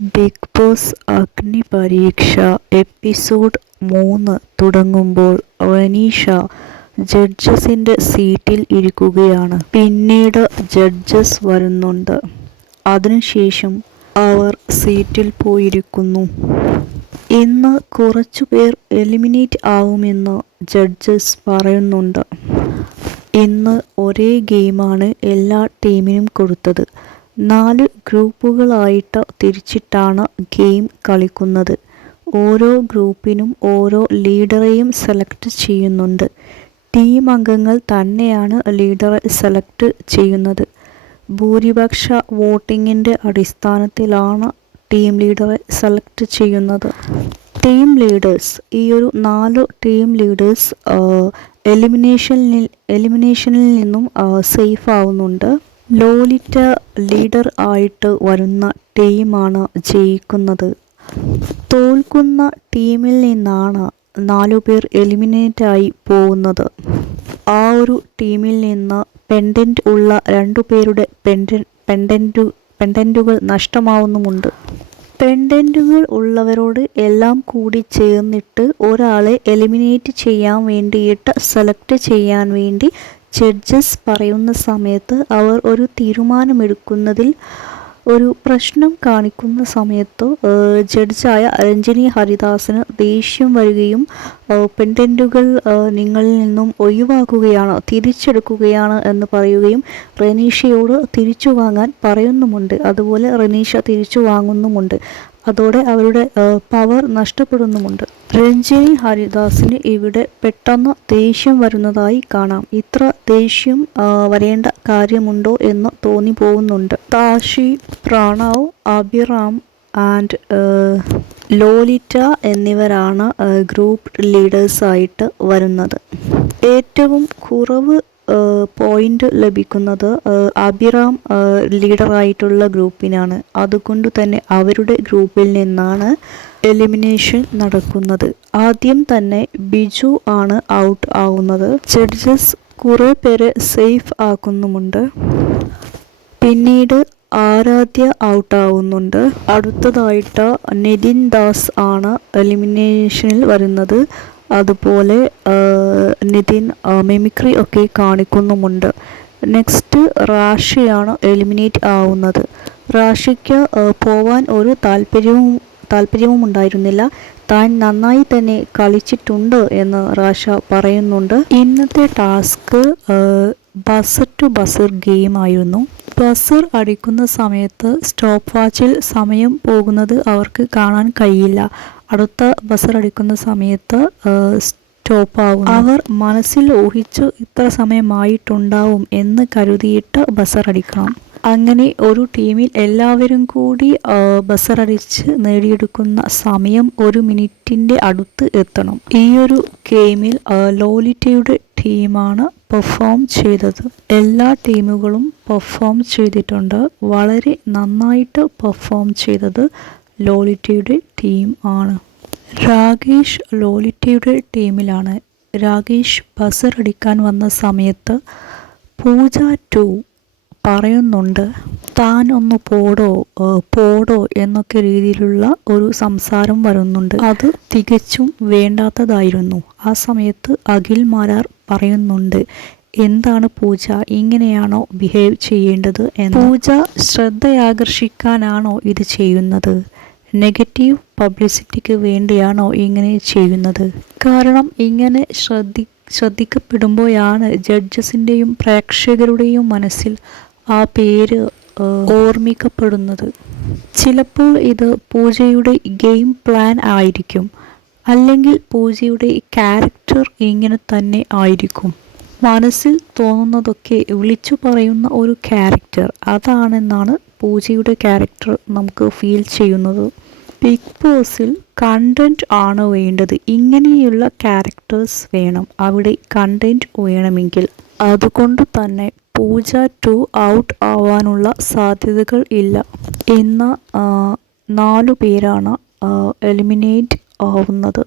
Big boss അഗ്നിപരീക്ഷ episode 3 തുടങ്ങുമ്പോൾ റനീഷ ജഡ്ജസിന്റെ സീറ്റിൽ ഇരിക്കുകയാണ്. പിന്നീട് ജഡ്ജസ് വരുന്നുണ്ട്. അതിനുശേഷം അവർ സീറ്റിൽ പോയിരിക്കുന്നു. ഇന്ന് കുറച്ചുപേർ എലിമിനേറ്റ് ആവുമെന്ന് ജഡ്ജസ് പറയുന്നുണ്ട്. ഇന്ന് ഒരേ ഗെയിമാണ് എല്ലാ ടീമിനും കൊടുത്തത്. 4 ഗ്രൂപ്പുകളായിട്ട് തിരിച്ചിട്ടാണ് ഗെയിം കളിക്കുന്നത്. ഓരോ ഗ്രൂപ്പിനും ഓരോ ലീഡറെയും സെലക്ട് ചെയ്യുന്നുണ്ട്. ടീം അംഗങ്ങൾ തന്നെയാണ് ലീഡറെ സെലക്ട് ചെയ്യുന്നത്. ഭൂരിപക്ഷ വോട്ടിങ്ങിൻ്റെ അടിസ്ഥാനത്തിലാണ് ടീം ലീഡറെ സെലക്ട് ചെയ്യുന്നത്. ടീം ലീഡേഴ്സ് ഈയൊരു 4 ടീം ലീഡേഴ്സ് എലിമിനേഷനിൽ നിന്നും സേഫ് ആവുന്നുണ്ട്. ലോലിറ്റ ലീഡർ ആയിട്ട് വരുന്ന ടീമാണ് ജയിക്കുന്നത്. തോൽക്കുന്ന ടീമിൽ നിന്നാണ് 4 പേർ എലിമിനേറ്റായി പോകുന്നത്. ആ ഒരു ടീമിൽ നിന്ന് പെൻഡന്റ് ഉള്ള 2 പേരുടെ പെൻഡന്റുകൾ നഷ്ടമാവുന്നുമുണ്ട്. പെൻഡന്റുകൾ ഉള്ളവരോട് എല്ലാം കൂടി ചേർന്നിട്ട് ഒരാളെ എലിമിനേറ്റ് ചെയ്യാൻ വേണ്ടിയിട്ട് സെലക്ട് ചെയ്യാൻ വേണ്ടി ജഡ്ജസ് പറയുന്ന സമയത്ത് അവർ ഒരു തീരുമാനമെടുക്കുന്നതിൽ ഒരു പ്രശ്നം കാണിക്കുന്ന സമയത്ത് ജഡ്ജായ രഞ്ജിനി ഹരിദാസിന് ദേഷ്യം വരികയും പെൻഡന്റുകൾ നിങ്ങളിൽ നിന്നും ഒഴിവാക്കുകയാണ്, തിരിച്ചെടുക്കുകയാണ് എന്ന് പറയുകയും റനീഷയോട് തിരിച്ചു വാങ്ങാൻ പറയുന്നുമുണ്ട്. അതുപോലെ റനീഷ തിരിച്ചു വാങ്ങുന്നുമുണ്ട്. അതോടെ അവരുടെ പവർ നഷ്ടപ്പെടുന്നുമുണ്ട്. രഞ്ജിനി ഹരിദാസിന് ഇവിടെ പെട്ടെന്ന് ദേഷ്യം വരുന്നതായി കാണാം. ഇത്ര ദേഷ്യം വരേണ്ട കാര്യമുണ്ടോ എന്ന് തോന്നിപ്പോകുന്നുണ്ട്. താഷി, പ്രണവ്, അഭിറാം ആൻഡ് ലോലിറ്റ എന്നിവരാണ് ഗ്രൂപ്പ് ലീഡേഴ്സായിട്ട് വരുന്നത്. ഏറ്റവും കുറവ് പോയിന്റ് ലഭിക്കുന്നത് അഭിറാം ലീഡറായിട്ടുള്ള ഗ്രൂപ്പിനാണ്. അതുകൊണ്ട് തന്നെ അവരുടെ ഗ്രൂപ്പിൽ നിന്നാണ് എലിമിനേഷൻ നടക്കുന്നത്. ആദ്യം തന്നെ ബിജു ആണ് ഔട്ട് ആവുന്നത്. ജഡ്ജസ് കുറേ പേരെ സേഫ് ആക്കുന്നുമുണ്ട്. പിന്നീട് ആരാധ്യ ഔട്ട് ആവുന്നുണ്ട്. അടുത്തതായിട്ട് നിതിൻ ദാസ് ആണ് എലിമിനേഷനിൽ വരുന്നത്. അതുപോലെ നിതിൻ മിമിക്രി ഒക്കെ കാണിക്കുന്നുമുണ്ട്. നെക്സ്റ്റ് റാഷിയാണ് എലിമിനേറ്റ് ആവുന്നത്. റാഷിക്ക് പോവാൻ ഒരു താല്പര്യവും ഉണ്ടായിരുന്നില്ല. താൻ നന്നായി തന്നെ കളിച്ചിട്ടുണ്ട് എന്ന് റാഷ പറയുന്നുണ്ട്. ഇന്നത്തെ task buzzer to buzzer game ആയിരുന്നു. ബസർ അടിക്കുന്ന സമയത്ത് സ്റ്റോപ്പ് വാച്ചിൽ സമയം പോകുന്നത് അവർക്ക് കാണാൻ കഴിയില്ല. അടുത്ത ബസർ അടിക്കുന്ന സമയത്ത് സ്റ്റോപ്പ് ആവും. അവർ മനസ്സിൽ ഊഹിച്ചു ഇത്ര സമയമായിട്ടുണ്ടാവും എന്ന് കരുതിയിട്ട് ബസർ അടിക്കണം. അങ്ങനെ ഒരു ടീമിൽ എല്ലാവരും കൂടി ബസർ അടിച്ച് നേടിയെടുക്കുന്ന സമയം 1 മിനിറ്റിൻ്റെ അടുത്ത് എത്തണം. ഈ ഒരു ഗെയിമിൽ ലോലിറ്റയുടെ ടീമാണ് പെർഫോം ചെയ്തത്. എല്ലാ ടീമുകളും പെർഫോം ചെയ്തിട്ടുണ്ട്. വളരെ നന്നായിട്ട് പെർഫോം ചെയ്തത് ലോലിറ്റയുടെ ടീം ആണ്. രാകേഷ് ലോലിറ്റയുടെ ടീമിലാണ്. രാകേഷ് ബസർ അടിക്കാൻ വന്ന സമയത്ത് പൂജ 2 പറയുന്നുണ്ട്, താൻ ഒന്ന് പോടോ എന്നൊക്കെ രീതിയിലുള്ള ഒരു സംസാരം വരുന്നുണ്ട്. അത് തികച്ചും വേണ്ടാത്തതായിരുന്നു. ആ സമയത്ത് അഖിൽ മാരാർ പറയുന്നുണ്ട്, എന്താണ് പൂജ, ഇങ്ങനെയാണോ ബിഹേവ് ചെയ്യേണ്ടത് എന്ന്. പൂജ ശ്രദ്ധയാകർഷിക്കാനാണോ ഇത് ചെയ്യുന്നത്? നെഗറ്റീവ് പബ്ലിസിറ്റിക്ക് വേണ്ടിയാണോ ഇങ്ങനെ ചെയ്യുന്നത്? കാരണം ഇങ്ങനെ ശ്രദ്ധിക്കപ്പെടുമ്പോഴാണ് ജഡ്ജസിൻ്റെയും പ്രേക്ഷകരുടെയും മനസ്സിൽ ആ പേര് ഓർമ്മിക്കപ്പെടുന്നത്. ചിലപ്പോൾ ഇത് പൂജയുടെ ഗെയിം പ്ലാൻ ആയിരിക്കും, അല്ലെങ്കിൽ പൂജയുടെ ക്യാരക്ടർ ഇങ്ങനെ തന്നെ ആയിരിക്കും. മനസ്സിൽ തോന്നുന്നതൊക്കെ വിളിച്ചു പറയുന്ന ഒരു ക്യാരക്ടർ, അതാണെന്നാണ് പൂജയുടെ ക്യാരക്ടർ നമുക്ക് ഫീൽ ചെയ്യുന്നത്. ബിഗ് ബോസിൽ കണ്ടന്റ് ആണ് വേണ്ടത്. ഇങ്ങനെയുള്ള ക്യാരക്ടേഴ്സ് വേണം. അവിടെ കണ്ടന്റ് വേണമെങ്കിൽ. അതുകൊണ്ട് തന്നെ പൂജ 2 ഔട്ട് ആവാനുള്ള സാധ്യതകൾ ഇല്ല. ഇന്ന് 4 പേരാണ് എലിമിനേറ്റ് ആവുന്നത്.